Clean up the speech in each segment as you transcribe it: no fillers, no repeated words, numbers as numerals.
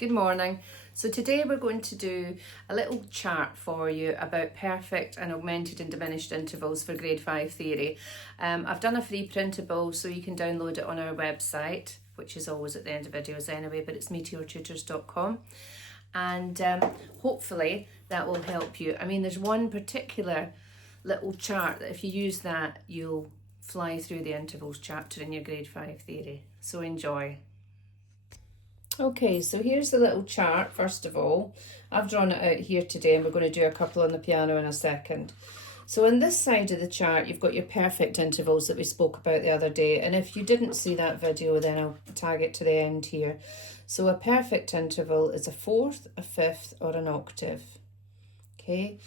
Good morning. So today we're going to do a little chart for you about perfect and augmented and diminished intervals for grade 5 theory. I've done a free printable so you can download it on our website, which is always at the end of videos anyway, but it's meteortutors.com. And hopefully that will help you. I mean, there's one particular little chart that if you use that, you'll fly through the intervals chapter in your grade 5 theory. So enjoy. Okay, so here's the little chart. First of all, I've drawn it out here today and we're going to do a couple on the piano in a second. So on this side of the chart, you've got your perfect intervals that we spoke about the other day. And if you didn't see that video, then I'll tag it to the end here. So a perfect interval is a fourth, a fifth, or an octave. Okay.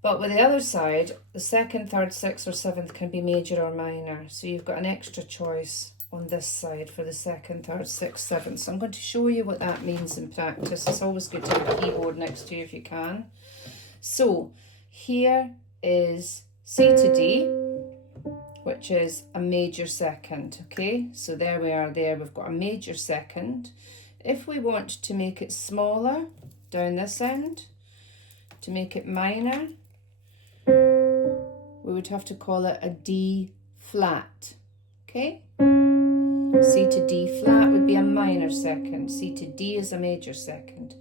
But with the other side, the second, third, sixth, or seventh can be major or minor. So you've got an extra choice on this side for the second, third, sixth, seventh. So I'm going to show you what that means in practice. It's always good to have a keyboard next to you if you can. So here is C to D, which is a major second. Okay, so there we are there. We've got a major second. If we want to make it smaller down this end, to make it minor, we would have to call it a D flat. Okay? C to D flat would be a minor second. C to D is a major second.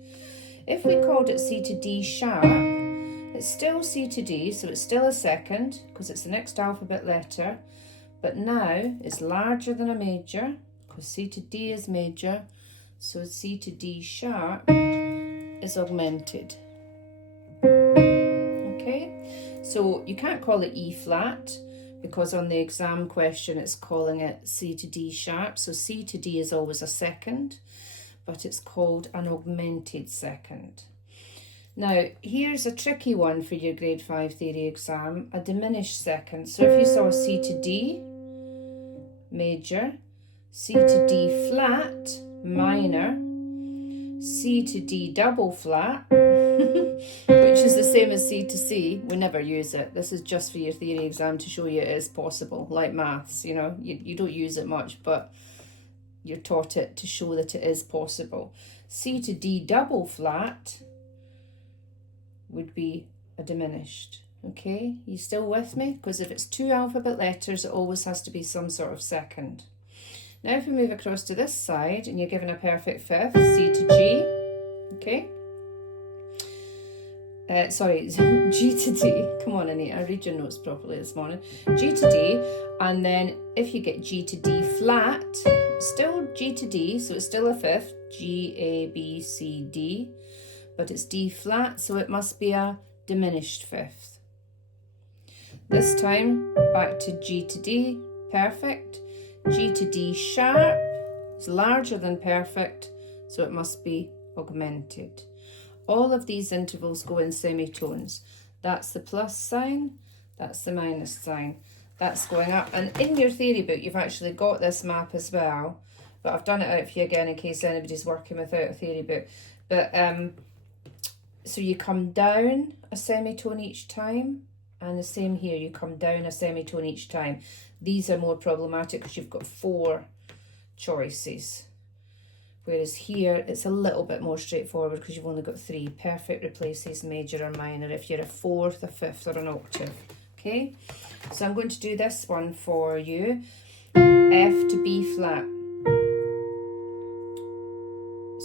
If we called it C to D sharp, it's still C to D, so it's still a second because it's the next alphabet letter, but now it's larger than a major because C to D is major, so C to D sharp is augmented. Okay, so you can't call it E flat, because on the exam question it's calling it C to D sharp. So C to D is always a second, but it's called an augmented second. Now, here's a tricky one for your grade 5 theory exam, a diminished second. So if you saw C to D, major, C to D flat, minor, C to D double flat, which is the same as C to C. We never use it. This is just for your theory exam to show you it is possible, like maths, you know. You don't use it much, but you're taught it to show that it is possible. C to D double flat would be a diminished. Okay, you still with me? Because if it's two alphabet letters, it always has to be some sort of second. Now if we move across to this side and you're given a perfect fifth, C to G, okay? Sorry, G to D. Come on, Anita, read your notes properly this morning. G to D, and then if you get G to D flat, still G to D, so it's still a fifth, G, A, B, C, D, but it's D flat, so it must be a diminished fifth. This time, back to G to D, perfect. G to D sharp is larger than perfect, so it must be augmented. All of these intervals go in semitones. That's the plus sign, that's the minus sign. That's going up. And in your theory book, you've actually got this map as well, but I've done it out for you again in case anybody's working without a theory book. But so you come down a semitone each time, and the same here, you come down a semitone each time. These are more problematic because you've got 4 choices. Whereas here, it's a little bit more straightforward because you've only got 3. Perfect replaces major or minor if you're a fourth, a fifth, or an octave. Okay, so I'm going to do this one for you. F to B flat.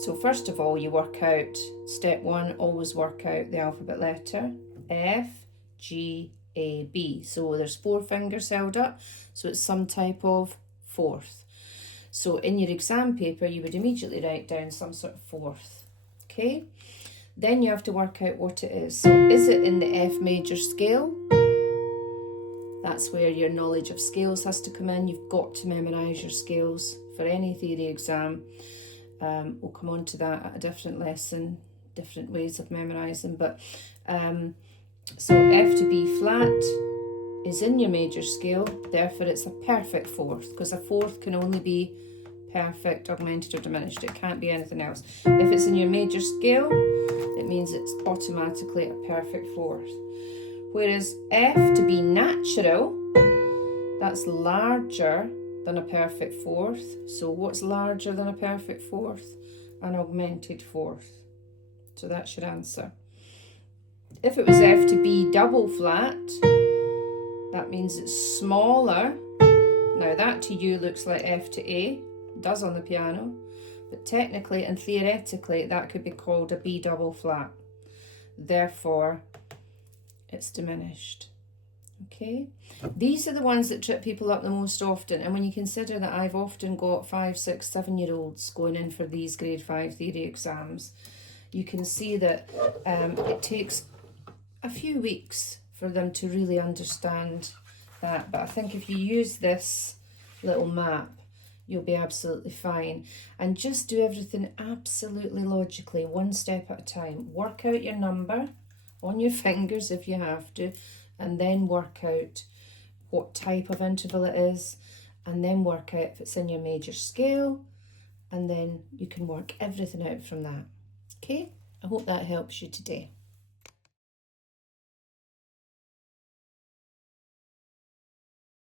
So first of all, you work out, step 1, always work out the alphabet letter. F, G, A, B. So there's 4 fingers held up, so it's some type of fourth. So in your exam paper, you would immediately write down some sort of fourth. Okay, then you have to work out what it is. So is it in the F major scale? That's where your knowledge of scales has to come in. You've got to memorise your scales for any theory exam. We'll come on to that at a different lesson, different ways of memorising. But so F to B flat is in your major scale, therefore it's a perfect fourth, because a fourth can only be perfect, augmented, or diminished. It can't be anything else. If it's in your major scale, it means it's automatically a perfect fourth. Whereas F to be natural, that's larger than a perfect fourth. So what's larger than a perfect fourth? an augmented fourth. So that's your answer. If it was F to B double flat, that means it's smaller. Now that to you looks like F to A, it does on the piano, but technically and theoretically that could be called a B double flat. Therefore, it's diminished. Okay, these are the ones that trip people up the most often, and when you consider that I've often got 5, 6, 7-year-olds going in for these grade 5 theory exams, you can see that it takes a few weeks for them to really understand that. But I think if you use this little map, you'll be absolutely fine. And just do everything absolutely logically, one step at a time. Work out your number on your fingers if you have to, and then work out what type of interval it is, and then work out if it's in your major scale, and then you can work everything out from that. Okay, I hope that helps you today.